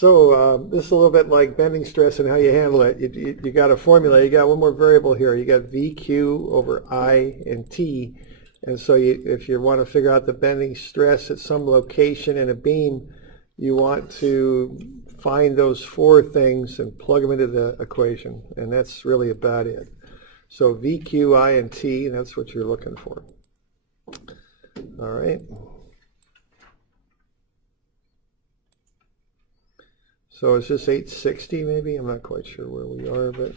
This is a little bit like bending stress and how you handle it. You got a formula. You got one more variable here. You got VQ over I and T. And so if you want to figure out the bending stress at some location in a beam, you want to find those four things and plug them into the equation. And that's really about it. So VQ, I, and T, and that's what you're looking for. All right. So is this 860 maybe? I'm not quite sure where we are, but.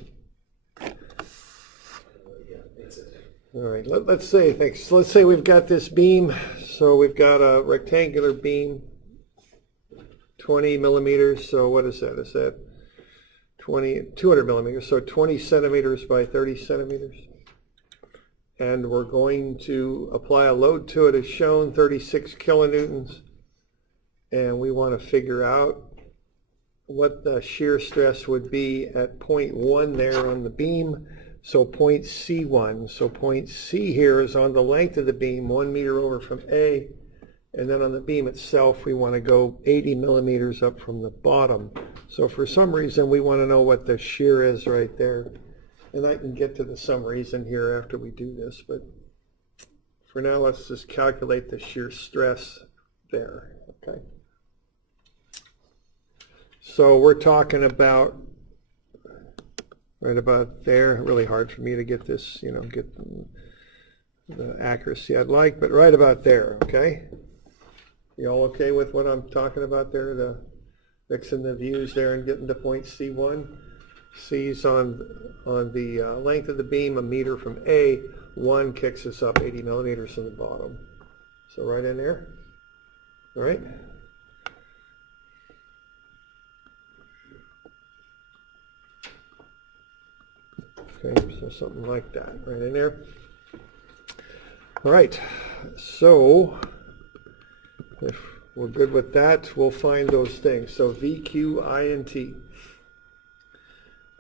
All right, let's say, thanks. Let's say we've got this beam. So we've got a rectangular beam, 20 millimeters. So what is that? Is that 200 millimeters? So 20 centimeters by 30 centimeters. And we're going to apply a load to it as shown, 36 kilonewtons. And we want to figure out what the shear stress would be at point 1 there on the beam. So point C1. So point C here is on the length of the beam, 1 meter over from A. And then on the beam itself, we want to go 80 millimeters up from the bottom. So for some reason, we want to know what the shear is right there. And I can get to the some reason here after we do this. But for now, let's just calculate the shear stress there. Okay. So we're talking about right about there. Really hard for me to get this, get the accuracy I'd like, but right about there, okay? You all okay with what I'm talking about there, the fixing the views there and getting to point C1? C's on the length of the beam, 1 meter from A. 1 kicks us up 80 millimeters from the bottom. So right in there, all right? Okay, so something like that, right in there. All right, so if we're good with that, we'll find those things. So VQ, I, and T.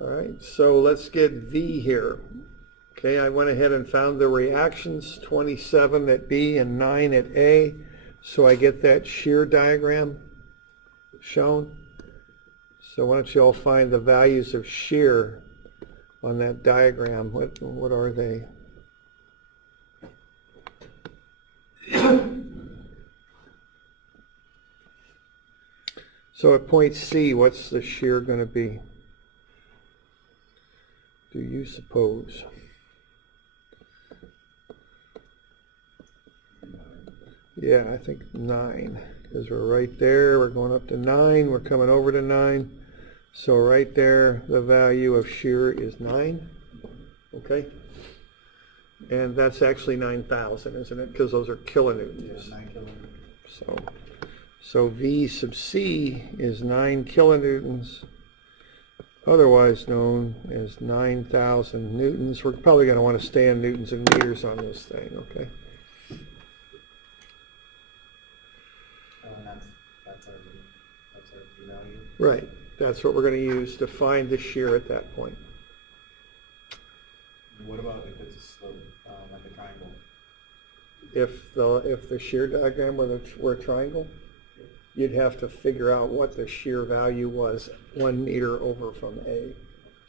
All right, so let's get V here. Okay, I went ahead and found the reactions, 27 at B and 9 at A. So I get that shear diagram shown. So why don't you all find the values of shear on that diagram? What are they? So at point C, what's the shear going to be? Do you suppose? Yeah, I think 9, because we're right there. We're going up to 9. We're coming over to 9. So right there, the value of shear is 9, okay? And that's actually 9,000, isn't it? Because those are kilonewtons. Yeah, 9 kilonewtons. So V sub C is 9 kilonewtons, otherwise known as 9,000 newtons. We're probably going to want to stay in newtons and meters on this thing, okay? That's our V value. Right. That's what we're going to use to find the shear at that point. What about if it's a slope, like a triangle? If the shear diagram were a triangle, you'd have to figure out what the shear value was 1 meter over from A.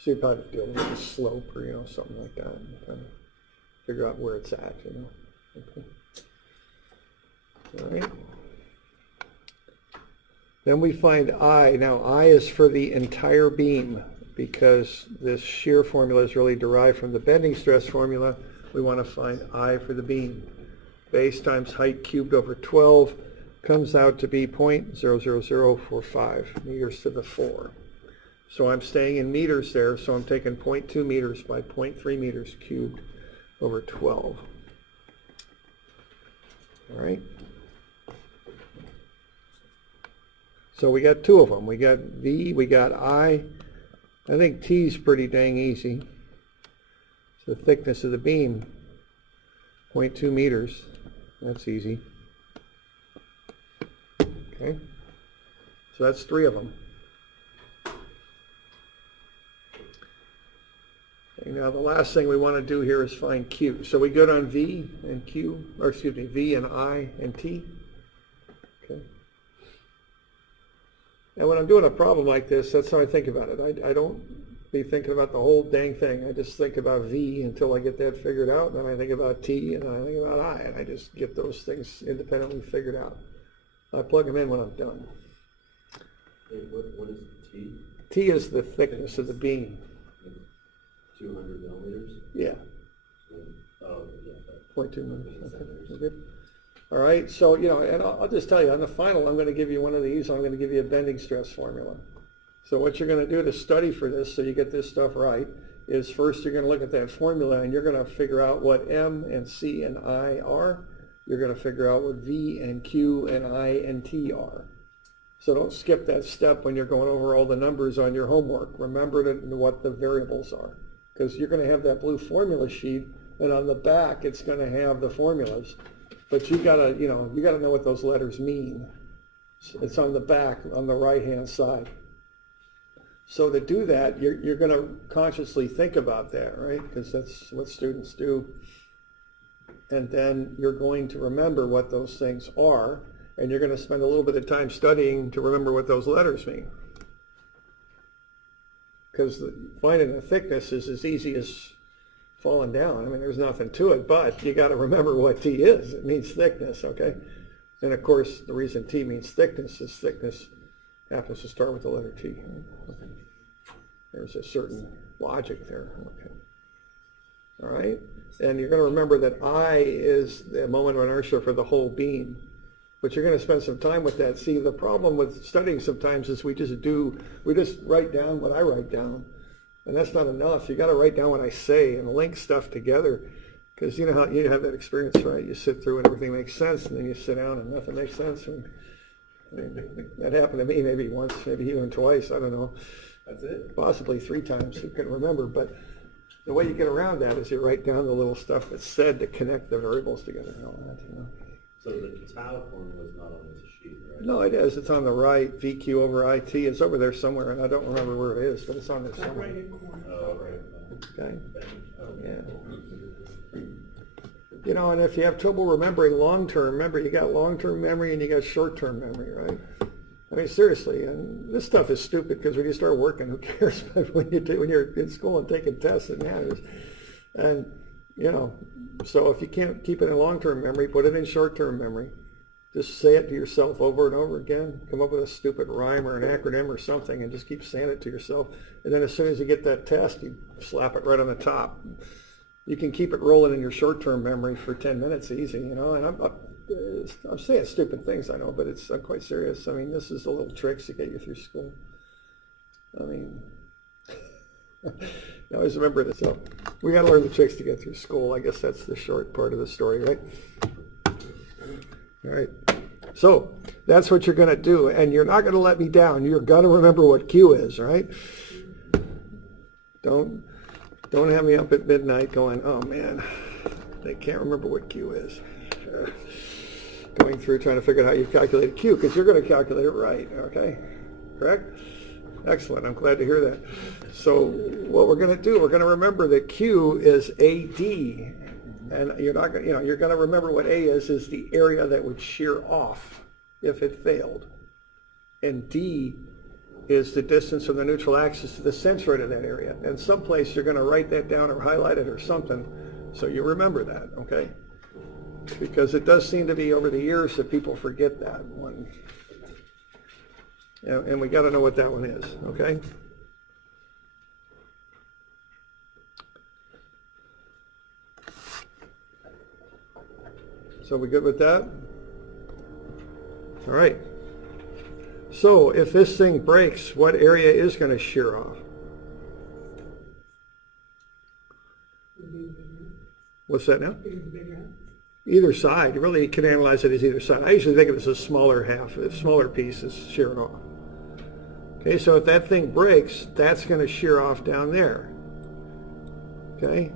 So you'd probably deal with the slope or something like that, and kind of figure out where it's at. Okay. All right. Then we find I. Now I is for the entire beam, because this shear formula is really derived from the bending stress formula. We want to find I for the beam. Base times height cubed over 12 comes out to be 0.00045 meters to the 4. So I'm staying in meters there, so I'm taking 0.2 meters by 0.3 meters cubed over 12. All right. So we got 2 of them. We got V, we got I. I think T is pretty dang easy. It's the thickness of the beam, 0.2 meters. That's easy. Okay. So that's 3 of them. Okay, now the last thing we want to do here is find Q. So we good on V and Q, or excuse me, V and I and T. Okay. And when I'm doing a problem like this, that's how I think about it. I don't be thinking about the whole dang thing. I just think about V until I get that figured out. And then I think about T, and then I think about I, and I just get those things independently figured out. I plug them in when I'm done. Hey, what is T? T is the thickness of the beam. 200 millimeters? Yeah. Oh, yeah. 0.2 millimeters. Okay. Good. All right. So, you know, and I'll just tell you, on the final, I'm going to give you one of these. I'm going to give you a bending stress formula. So what you're going to do to study for this so you get this stuff right is first you're going to look at that formula and you're going to figure out what M and C and I are. You're going to figure out what V and Q and I and T are. So don't skip that step when you're going over all the numbers on your homework. Remember what the variables are, because you're going to have that blue formula sheet, and on the back it's going to have the formulas. But you got to know what those letters mean. It's on the back on the right-hand side. So to do that, you're going to consciously think about that, right? Because that's what students do. And then you're going to remember what those things are, and you're going to spend a little bit of time studying to remember what those letters mean. Because finding the thickness is as easy as falling down. I mean, there's nothing to it, but you got to remember what T is. It means thickness, okay? And of course, the reason T means thickness is thickness happens to start with the letter T. Okay. There's a certain logic there. Okay. All right. And you're going to remember that I is the moment of inertia for the whole beam. But you're going to spend some time with that. See, the problem with studying sometimes is we just write down what I write down. And that's not enough. You got to write down what I say and link stuff together. Because you know how you have that experience, right? You sit through and everything makes sense, and then you sit down and nothing makes sense. And that happened to me maybe once, maybe even twice. I don't know. That's it? Possibly 3 times. Who can remember? But the way you get around that is you write down the little stuff that's said to connect the variables together and all that. You know. So the tau formula is not on this sheet, right? No, it is. It's on the right. VQ over IT. It's over there somewhere, and I don't remember where it is, but it's on there somewhere. Oh, right. Okay. Yeah. You know, and if you have trouble remembering long-term, remember you got long-term memory and you got short-term memory, right? I mean, seriously, and this stuff is stupid because when you start working, who cares? But when you're in school and taking tests, it matters. And you know, so if you can't keep it in long-term memory, put it in short-term memory. Just say it to yourself over and over again. Come up with a stupid rhyme or an acronym or something and just keep saying it to yourself. And then as soon as you get that test, you slap it right on the top. You can keep it rolling in your short-term memory for 10 minutes easy, you know. And I'm saying stupid things, I know, but I'm quite serious. I mean, this is the little tricks to get you through school. I mean, you always remember this. So we got to learn the tricks to get through school. I guess that's the short part of the story, right? All right. So that's what you're going to do, and you're not going to let me down. You're going to remember what Q is, right? Don't have me up at midnight going, oh man, they can't remember what Q is. Going through trying to figure out how you calculate Q, because you're going to calculate it right, okay? Correct? Excellent. I'm glad to hear that. So what we're going to do, we're going to remember that Q is AD. And you're not going, you're going to remember what A is the area that would shear off if it failed. And D is the distance from the neutral axis to the centroid of that area. And someplace you're going to write that down or highlight it or something so you remember that, okay? Because it does seem to be over the years that people forget that one. And we got to know what that one is, okay? So we good with that? All right. So if this thing breaks, what area is going to shear off? What's that now? Either side. You really can analyze it as either side. I usually think of it as a smaller half, a smaller piece is shearing off. Okay, so if that thing breaks, that's going to shear off down there. Okay?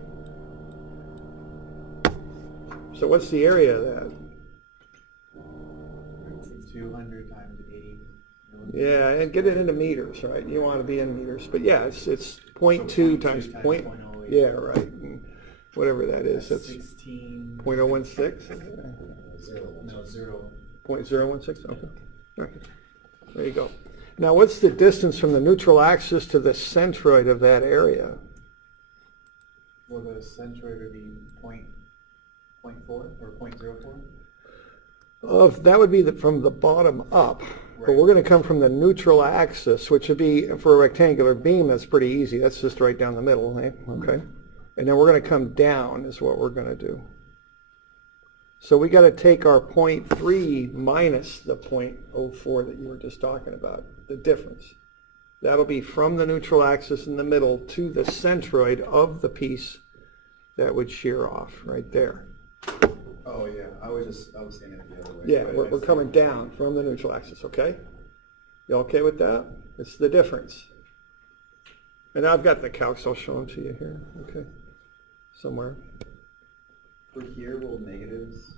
So what's the area of that? 200 times 80. Yeah, and get it into meters, right? You want to be in meters. But yeah, it's 0.2 times point. 0.08. Yeah, right. And whatever that is. That's 16. 0.016? No, 0. 0.016? Okay. All right. There you go. Now, what's the distance from the neutral axis to the centroid of that area? Well, the centroid would be point 0.4 or 0.04? That would be from the bottom up, but Right. we're going to come from the neutral axis, which would be, for a rectangular beam, that's pretty easy. That's just right down the middle, eh? Okay. And then we're going to come down is what we're going to do. So we got to take our 0.3 minus the 0.04 that you were just talking about, the difference. That'll be from the neutral axis in the middle to the centroid of the piece that would shear off right there. Oh, yeah, I was saying it the other way. Yeah, but we're coming down from the neutral axis, okay? You okay with that? It's the difference. And I've got the calcs, I'll show them to you here, okay? Somewhere. For here, will negatives?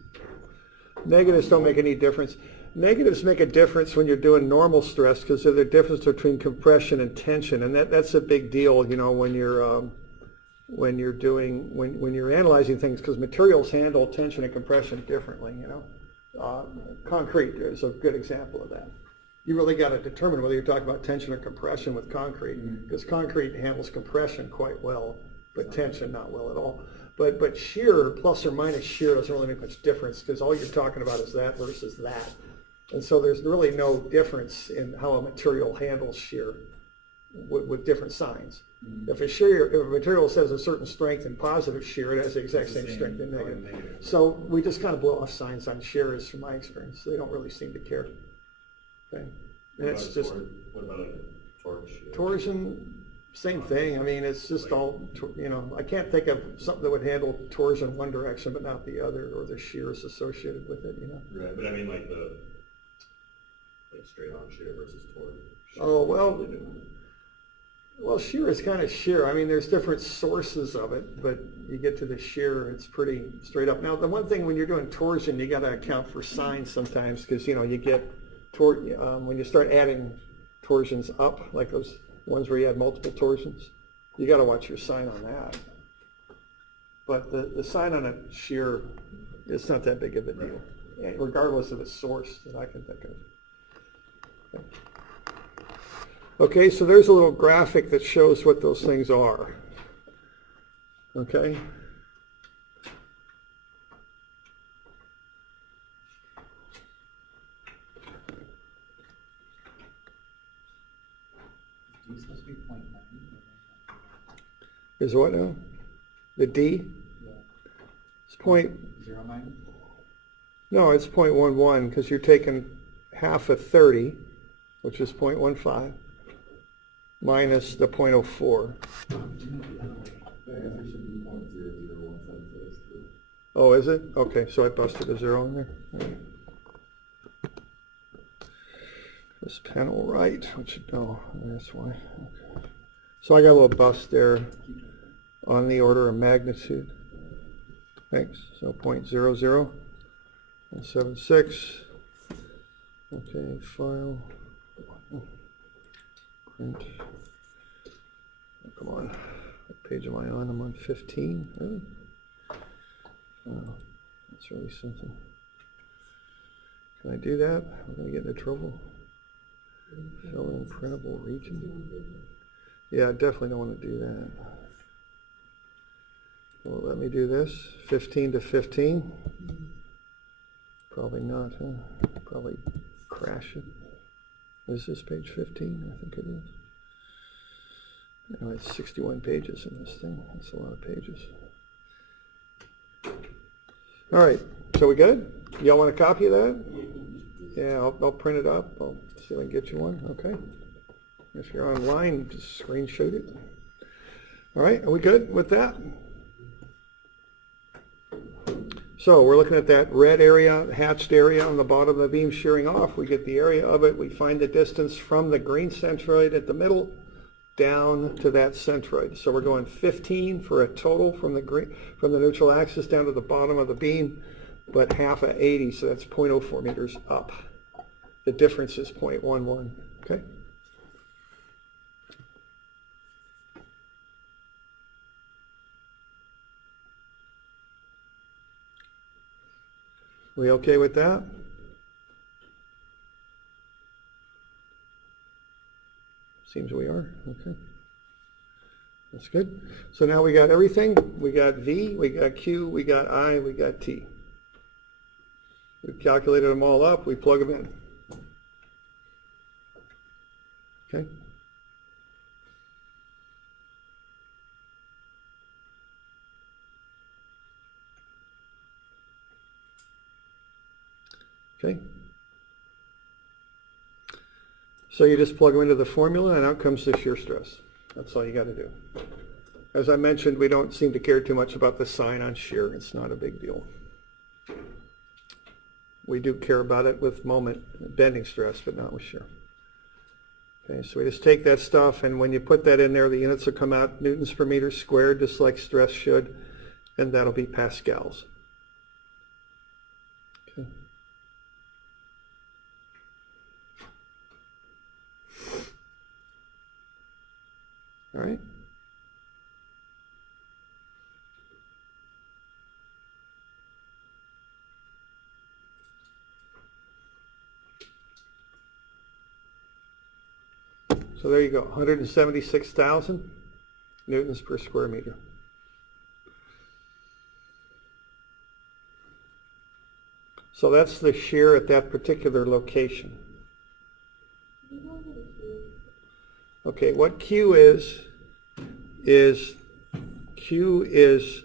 Negatives don't make any difference. Negatives make a difference when you're doing normal stress because they're the difference between compression and tension, and that's a big deal, you know, when you're analyzing things, because materials handle tension and compression differently, you know. Concrete is a good example of that. You really got to determine whether you're talking about tension or compression with concrete, because concrete handles compression quite well, but tension not well at all. But shear, plus or minus shear, doesn't really make much difference, because all you're talking about is that versus that. And so there's really no difference in how a material handles shear with different signs. If a material says a certain strength in positive shear, it has the exact same strength in negative. So we just kind of blow off signs on shears from my experience. They don't really seem to care. Okay. And it's just What about a torque shear? torsion, same thing. I mean, it's just all, you know, I can't think of something that would handle torsion one direction but not the other, or the shears associated with it, you know. Right, but I mean like straight on shear versus torque. Oh, well, shear is kind of shear. I mean, there's different sources of it, but you get to the shear, it's pretty straight up. Now, the one thing when you're doing torsion, you got to account for signs sometimes, because, you know, you get, when you start adding torsions up, like those ones where you had multiple torsions, you got to watch your sign on that. But the sign on a shear, it's not that big of a deal, regardless of its source that I can think of. Okay, so there's a little graphic that shows what those things are. Okay? D supposed to be 0.9? Is what now? The D? Yeah. It's point, 0.9? no, it's 0.11 because you're taking half of 30, which is 0.15, minus the 0.04. Oh, is it? Okay, so I busted a zero in there. All right. This pen will write, which, oh, that's why. Okay. So I got a little bust there on the order of magnitude. Thanks. So 0.0076. Okay, file. Print. Oh, come on. What page am I on? I'm on 15. Really? Oh, that's really something. Can I do that? I'm going to get into trouble. Fill in printable region. Yeah, I definitely don't want to do that. Well, let me do this. 15 to 15. Probably not, huh? Probably crash it. Is this page 15? I think it is. Oh, it's 61 pages in this thing. That's a lot of pages. All right, so we good? Y'all want a copy of that? Yeah, I'll print it up. I'll see if I can get you one. Okay. If you're online, just screenshot it. All right, are we good with that? So we're looking at that red area, hatched area on the bottom of the beam shearing off. We get the area of it. We find the distance from the green centroid at the middle down to that centroid. So we're going 15 for a total from the neutral axis down to the bottom of the beam, but half of 80, so that's 0.04 meters up. The difference is 0.11. Okay. We okay with that? Seems we are, okay. That's good. So now we got everything. We got V, we got Q, we got I, we got T. We've calculated them all up, we plug them in. Okay. Okay. So you just plug them into the formula and out comes the shear stress. That's all you got to do. As I mentioned, we don't seem to care too much about the sign on shear. It's not a big deal. We do care about it with moment bending stress, but not with shear. Okay, so we just take that stuff, and when you put that in there, the units will come out newtons per meter squared, just like stress should, and that'll be pascals. Okay. All right. So there you go, 176,000 newtons per square meter. So that's the shear at that particular location. Okay, what Q is Q is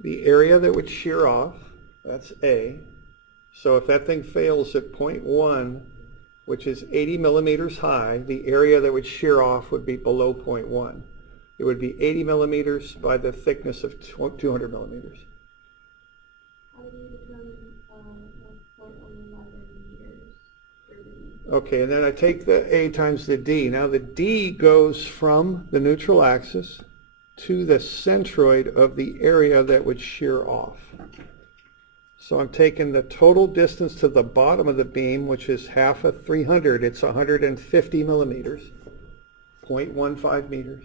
the area that would shear off. That's A. So if that thing fails at 0.1, which is 80 millimeters high, the area that would shear off would be below 0.1. It would be 80 millimeters by the thickness of 200 millimeters. How do you determine 0.11 meters for the Okay, and then I take the A times the D. Now the D goes from the neutral axis to the centroid of the area that would shear off. So I'm taking the total distance to the bottom of the beam, which is half of 300. It's 150 millimeters, 0.15 meters.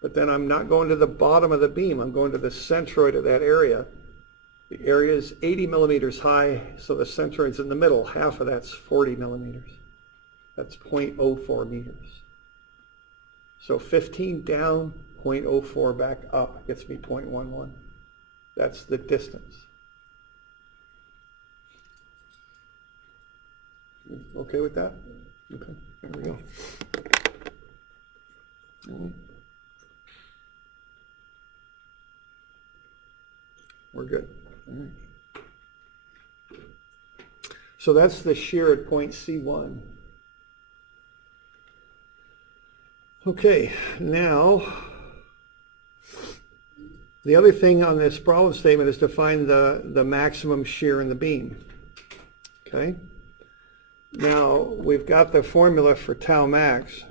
But then I'm not going to the bottom of the beam. I'm going to the centroid of that area. The area is 80 millimeters high, so the centroid's in the middle. Half of that's 40 millimeters. That's 0.04 meters. So 15 down, 0.04 back up gets me 0.11. That's the distance. Okay with that? Okay, there we go. All right. We're good. All right. So that's the shear at point C1. Okay, now the other thing on this problem statement is to find the maximum shear in the beam. Okay? Now, we've got the formula for tau max.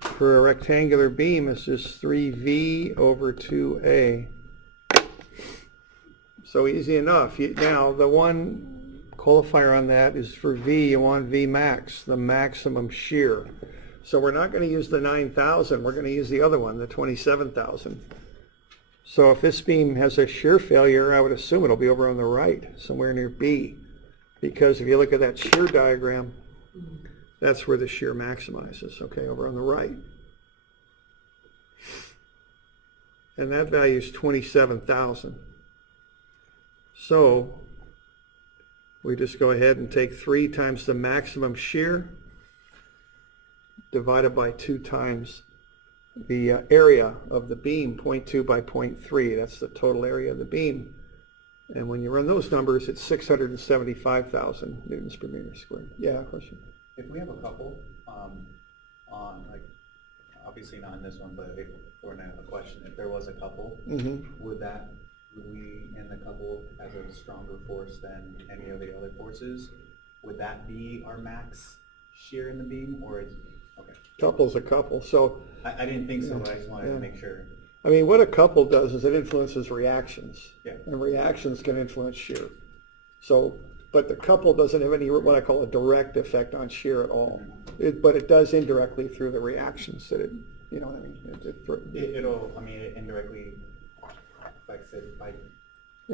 For a rectangular beam, it's just 3V over 2A. So easy enough. Now, the one qualifier on that is for V, you want V max, the maximum shear. So we're not going to use the 9,000, we're going to use the other one, the 27,000. So if this beam has a shear failure, I would assume it'll be over on the right, somewhere near B. Because if you look at that shear diagram, that's where the shear maximizes, okay, over on the right. And that value is 27,000. So we just go ahead and take 3 times the maximum shear divided by 2 times the area of the beam, 0.2 by 0.3. That's the total area of the beam. And when you run those numbers, it's 675,000 newtons per meter squared. Yeah, question? If we have a couple, on, like, obviously not in this one, but if, for a question, if there was a couple, would we in the couple as a stronger force than any of the other forces, would that be our max shear in the beam, or is, okay. Couple's a couple, so. I didn't think so, but I just wanted to make sure. I mean, what a couple does is it influences reactions. Yeah. And reactions can influence shear. So, but the couple doesn't have any, what I call a direct effect on shear at all. But it does indirectly through the reactions that it, you know what I mean? It'll, I mean, it indirectly affects it by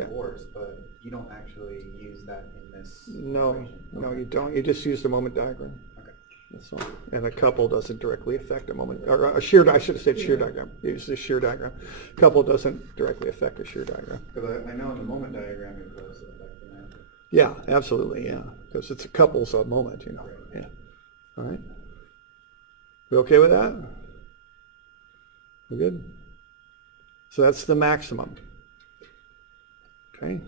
force, but you don't actually use that in this No, equation. no, you don't. You just use the moment diagram. Okay. That's all. And a couple doesn't directly affect a moment, or a shear, I should have said shear diagram. Use the shear diagram. Couple doesn't directly affect a shear diagram. Because I know in the moment diagram it was affecting that. Yeah, absolutely, yeah. Because it's a couple's a moment, you know. Yeah. All right. We okay with that? We good? So that's the maximum. Okay.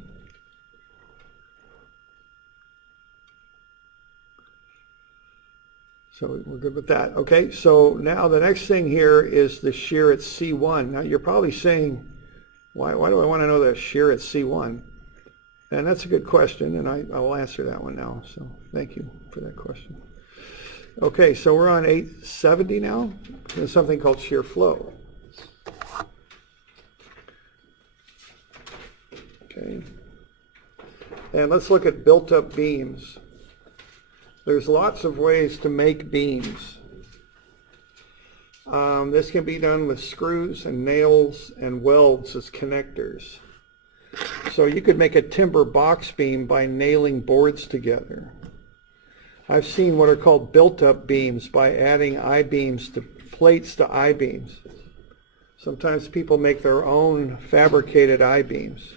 So we're good with that. Okay, so now the next thing here is the shear at C1. Now you're probably saying, why do I want to know the shear at C1? And that's a good question, and I will answer that one now. So thank you for that question. Okay, so we're on 870 now. There's something called shear flow. Okay. And let's look at built-up beams. There's lots of ways to make beams. This can be done with screws and nails and welds as connectors. So you could make a timber box beam by nailing boards together. I've seen what are called built-up beams by adding I-beams to plates to I-beams. Sometimes people make their own fabricated I-beams.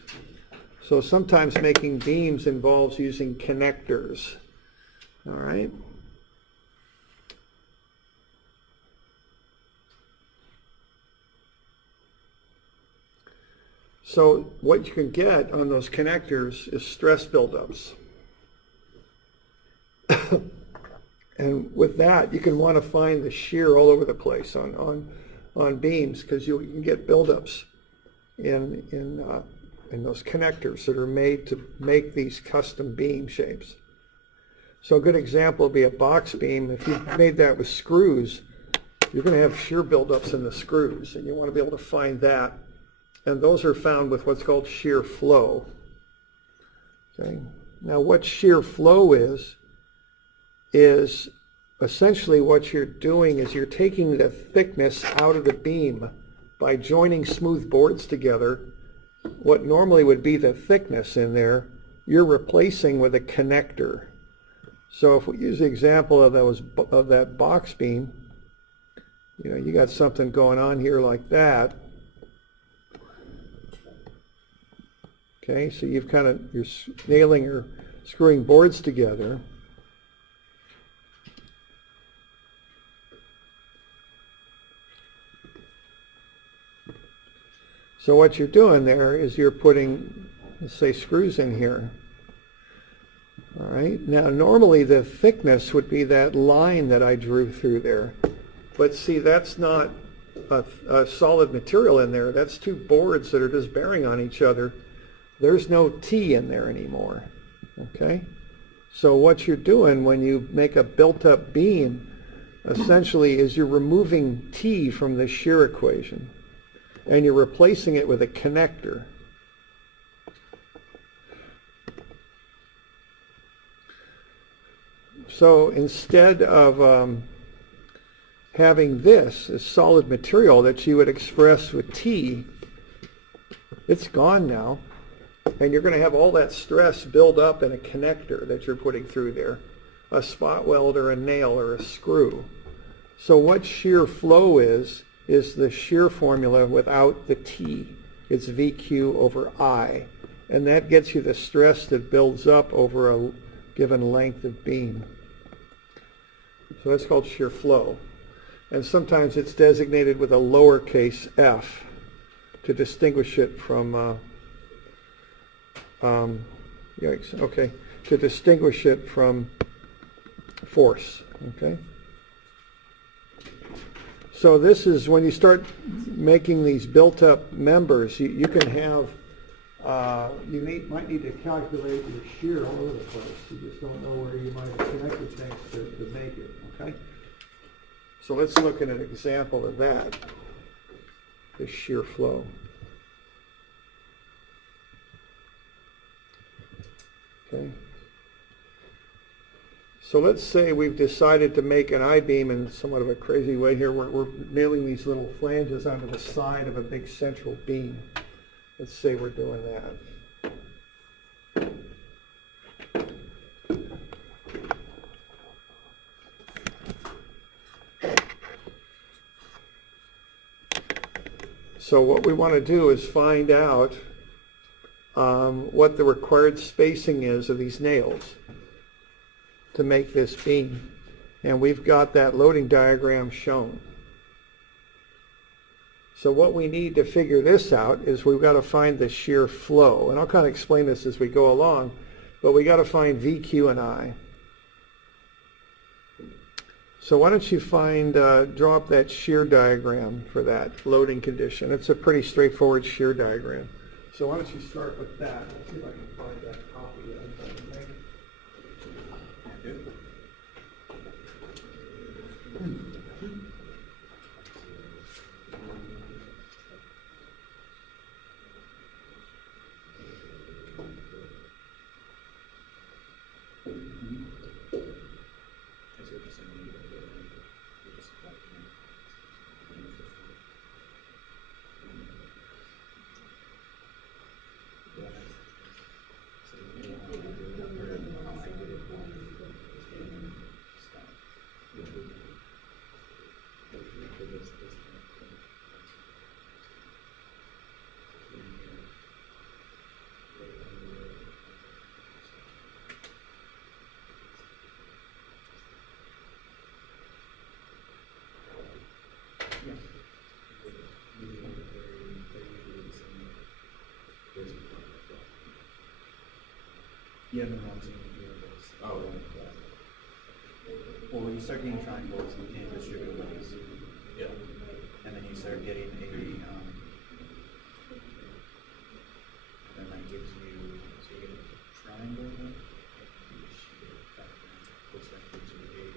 So sometimes making beams involves using connectors. All right. So what you can get on those connectors is stress buildups. And with that, you can want to find the shear all over the place on beams, because you can get buildups in those connectors that are made to make these custom beam shapes. So a good example would be a box beam. If you made that with screws, you're going to have shear buildups in the screws, and you want to be able to find that. And those are found with what's called shear flow. Okay. Now what shear flow is essentially what you're doing is you're taking the thickness out of the beam by joining smooth boards together. What normally would be the thickness in there, you're replacing with a connector. So if we use the example of that box beam, you know, you got something going on here like that. Okay, so you're nailing or screwing boards together. So what you're doing there is you're putting, let's say, screws in here. All right, now normally the thickness would be that line that I drew through there. But see, that's not a solid material in there. That's two boards that are just bearing on each other. There's no T in there anymore, okay? So what you're doing when you make a built-up beam, essentially, is you're removing T from the shear equation, and you're replacing it with a connector. So instead of having this as solid material that you would express with T, it's gone now. And you're going to have all that stress build up in a connector that you're putting through there, a spot weld or a nail or a screw. So what shear flow is the shear formula without the T. It's VQ over I. And that gets you the stress that builds up over a given length of beam. So that's called shear flow. And sometimes it's designated with a lowercase f to distinguish it from to distinguish it from force, okay? So this is when you start making these built-up members, you can have, might need to calculate your shear all over the place. You just don't know where you might have connected things to make it, okay? So let's look at an example of that, the shear flow. Okay. So let's say we've decided to make an I-beam in somewhat of a crazy way here. We're nailing these little flanges onto the side of a big central beam. Let's say we're doing that. So what we want to do is find out what the required spacing is of these nails to make this beam. And we've got that loading diagram shown. So what we need to figure this out is we've got to find the shear flow. And I'll kind of explain this as we go along, but we got to find V, Q, and I. So why don't you draw up that shear diagram for that loading condition. It's a pretty straightforward shear diagram. So why don't you start with that? Let's see if I can find that copy that I'm trying to make. Yeah, no, I'm saying here it is. Oh, right. Well, when you start getting triangles and distributed ways, Yeah. and then you start getting a, and that gives you, so you get a triangle, and you shear background, which then gives you a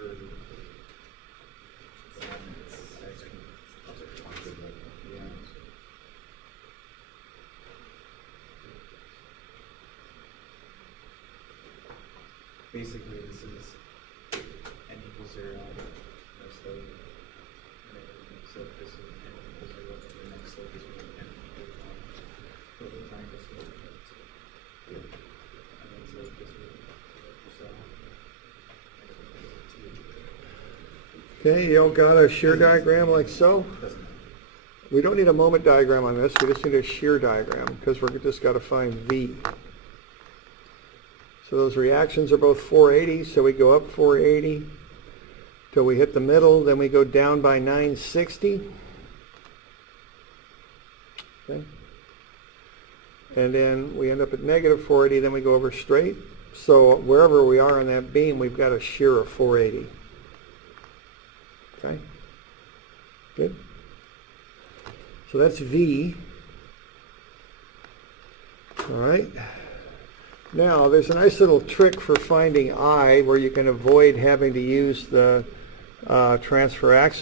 curve. Yeah. Basically, this is n equals 0, no slope, so this is n equals 0, the next slope is 1, n equals 1. So the triangle slope is, and then slope is 2. Okay, you all got a shear diagram like so? Doesn't matter. We don't need a moment diagram on this, we just need a shear diagram because we're just got to find V. So those reactions are both 480, so we go up 480 till we hit the middle, then we go down by 960. Okay. And then we end up at negative 480, then we go over straight. So wherever we are on that beam, we've got a shear of 480. Okay? Good. So that's V. All right. Now, there's a nice little trick for finding I where you can avoid having to use the transfer